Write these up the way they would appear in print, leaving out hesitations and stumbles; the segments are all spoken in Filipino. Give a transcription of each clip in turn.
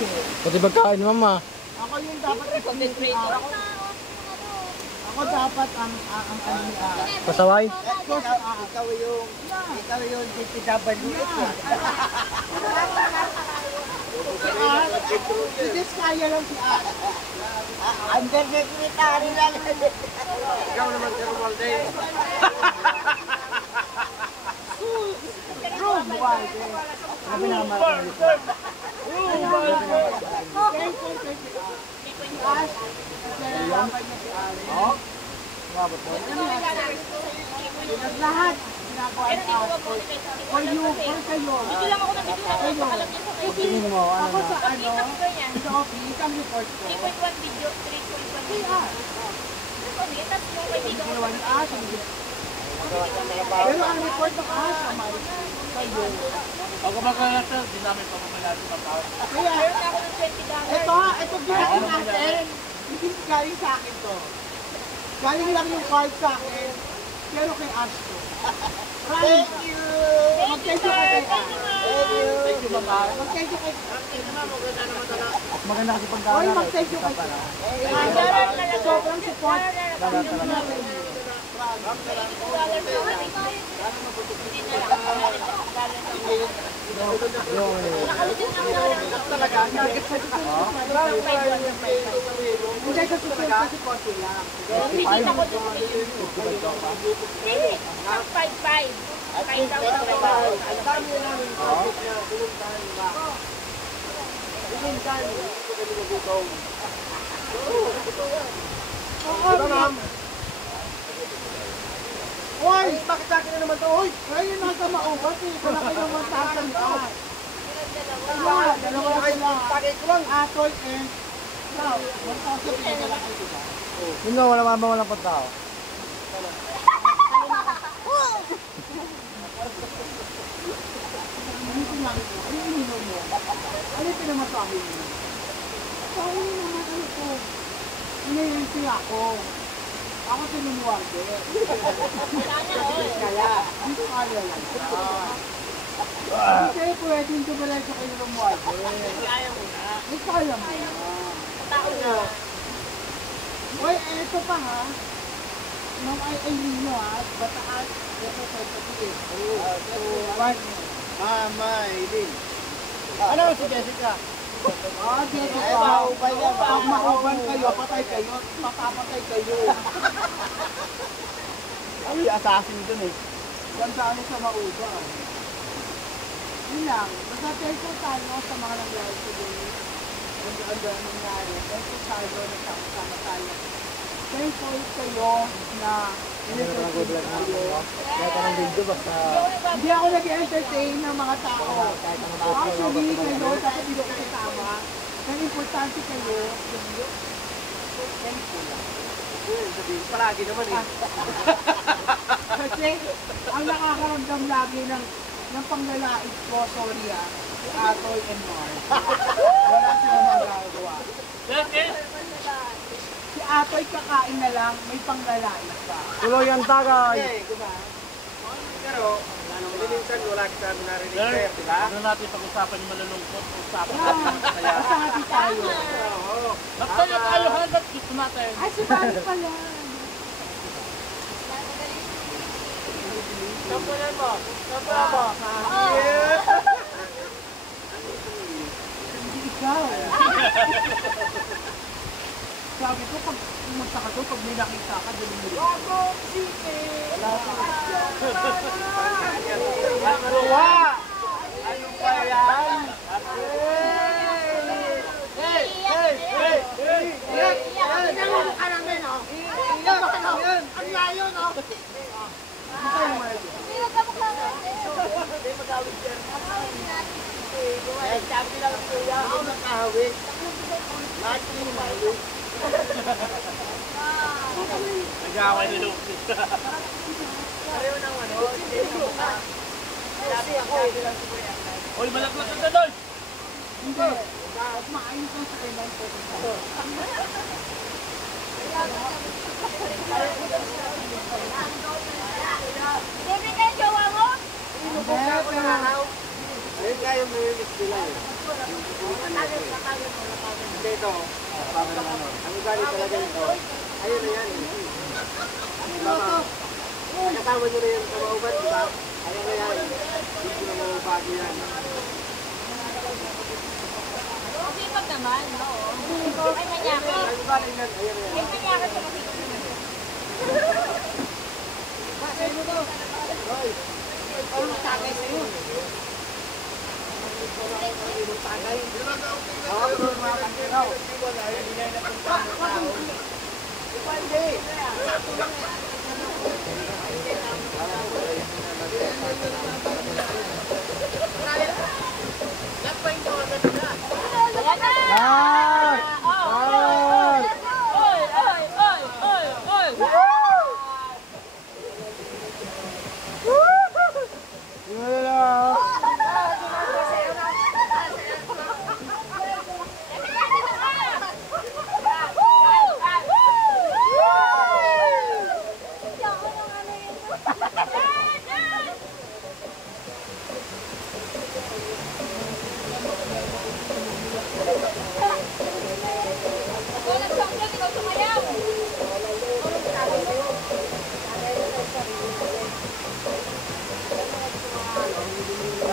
Pati pagkain, mama. Ako yung dapat content creator. Ako dapat ang ano ni Pasaway? Ikaw yung DPWS. Si Des kaya lang si Ash. Undersecretary lang. Ikaw naman si Romalde. True, buhay. Kami na naman. Ash, naglalakad na si Ash. Oo? Lahat. For you, for kayo. Dito lang ako nandito lang. Tingin mo, ako sa ano, sa office, ang report ko. 3.1 video, 3.1 video. Tapos mo kaibigan ko. Ginawa ni Ash. Pero ang report ng Ash, kayo. Pag kumakalat sir, di namin pamamalagi ng tao. Kaya, Meron na ako ng $20. ito ginawa natin. Hindi galing sa akin to. Galing lang yung card sa akin. Pero kay Ash to. Thank you! Mag-thank you kay Ash. Thank you, mama. Mag-thank you kay Mas maganda kasi pag Oy, mag-thank you kay Ash. Sobrang support. Thank you na kayo. Hindi sa support kasi konti lang. Hindi na ko Hindi. 5.5. 5,000. Hoy! Bakit sa akin na naman to? Hoy! Ngayon nasa maubat eh. Wala kayo naman sasalita. Dalawa na kayo lang. Pakay ko lang. Atoy and... Now, 1,000 pinagala kayo diba? Yun nga, wala mama, walang pagtao. Ano lang ito? Ano yung ininom mo? Ano yung pinamatahin mo? Sabi naman ano ko. Iniinti ako. Ako sinumuwarte. Kaya, dito kaya lang siya. Hindi pwede yung tumalay sa kayo lumuwarte. Kaya mo na. Hindi kaya mo na. Tao na. Uy, eto pa ha. Nung ay Nino ha. Bataan. Ito sa pati. Mama, Eileen. Ano si Jessica? Jessica. Pag mauban kayo, patay kayo. Papapatay kayo. Ano yung assassin dun eh? Ganda ano sa mauban. Yun lang. Basta thankful tayo sa mga nangyari sa dunia. Ang nangyari. Thankful tayo na sama tayo. Thankful kayo na in-entertain tayo. Kahit anong video, basta... Hindi ako nag-entertain ng mga tao. Actually, kayo, dapat hindi ko kasama. Ang importante kayo, thankful lang. Palagi naman eh. Kasi, ang nakakaramdam lagi ng panglalait ko, sorry ah, si Atoy and Mars. Wala silang magagawa. Si Atoy kakain na lang, may panglalait pa. Tuloy ang tagay! Pero, minsan wala ka narinig sir, di ba? Ano natin pag-usapan yung malulungkot, usapan natin kaya. Basta hati tayo. Magtaya tayo hanggat gusto natin. Ay, si Bali pala. Kampalan mo! Kampalan mo! Hindi ikaw. Sabi ko, pag pumunta ka doon, pag may nakita ka, doon mo rin. Wako, sige! Wala ka. Wa! Ano ba yan? Hey! Hey! Hey! Hey! Hey! Pinangulo ka namin, oh. Ang layo, no? Hindi tayo malayo. Hindi mag-awit yan. Sabi lang ang kuya. Ako nag-awit. Lahat ko yung mahawit. Nag-away na doon. Pareho ng ano, hindi sa mukha. Sabi lang si kuya. Uy, malaglag ka doon! Hindi. At maayos lang sa kailan po. Baby, kayo jowa mo? Hindi, pero... Ayun kayo may miss nila eh. Hindi ito. Ang ugali talaga nito. Ayun na yan. Kasama nyo na yan sa mauban, di ba? Ayun na yan. Hindi na mabago yan. Sipag naman, oo. Ay, manyakit. Ang ugali yan. Ayun na yan. Ay, manyakit sa makikita naman. Ano tagay sa'yo? Ayan na! Ay! Ay! Oy, oy, oy, oy, oy! Yun na lang.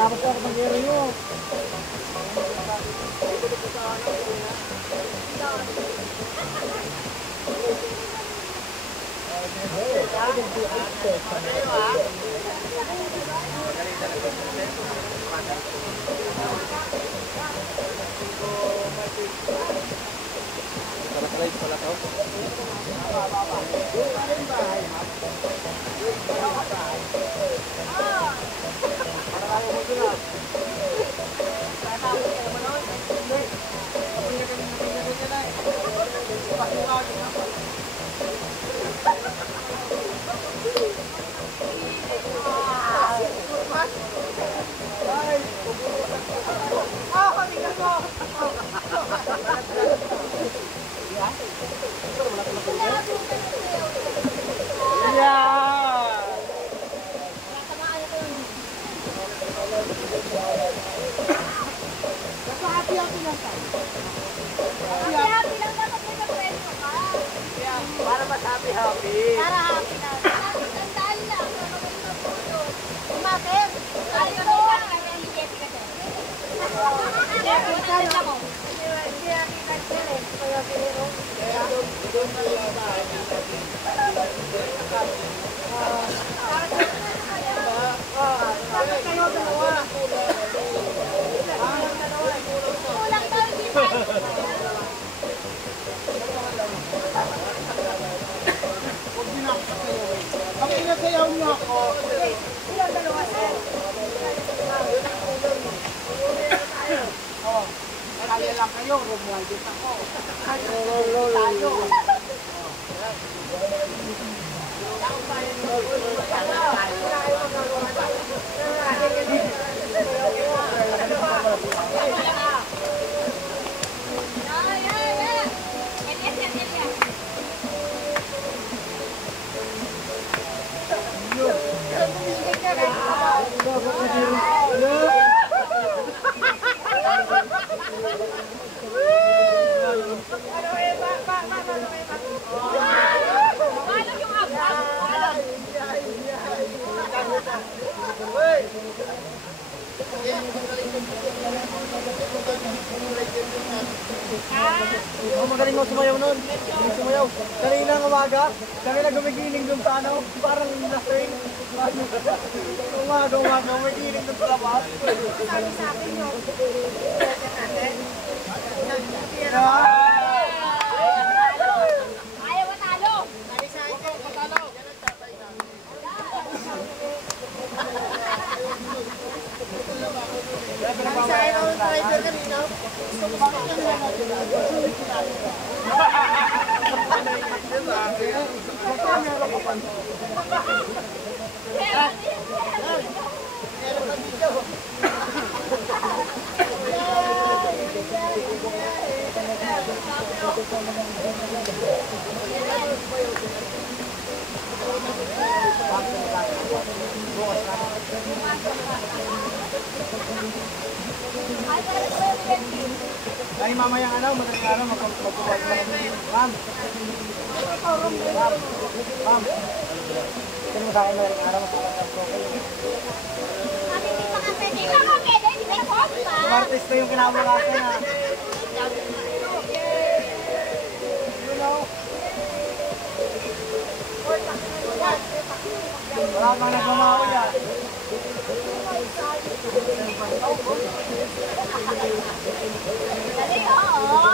Dapat ako mag-ero yun. Yeah! Happy-happy lang tayo. Happy lang dapat may kapremyo ka. Para mas happy-happy. Para happy na. Tandaan lang. Umater. Ay, ito. Ay, Jessica din. Jessica din ako. Kulang daw, hindi ba? Huwag din ako sasayaw. Pag pinasayaw niyo ako, ilang dalawa sir? Oh, kaya lang kayo, Romualdez ako. Tayo. Ay, ay, ay. Elias, Elias. Paano yung abang? Oh, magaling mo sumayaw nun. Magaling sumayaw. Kanina ng umaga, kanina gumigiling dun sa ano, parang na-train. Umaga, gumigiling dun sa labas. Sabi sa akin yung Ayaw matalo. sa akin ang driver kanina. Gusto ko bakit yung Ay, para sa Ay, mamayang ano, madaling araw, magpapagpapag. Ma'am. Ma'am. Ma'am. Sino mo sa akin madaling araw, magpapagpapag. Hindi pa nga pwede, hindi pa po. Martes na yung kinamulasan ha. You know? Wala kang nagmamaw yan. Dali, oo.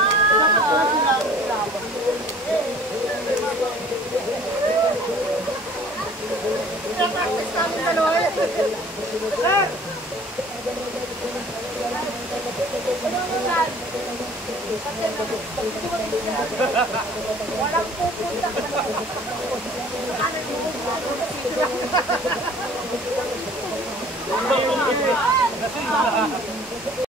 Walang pupunta. Kasi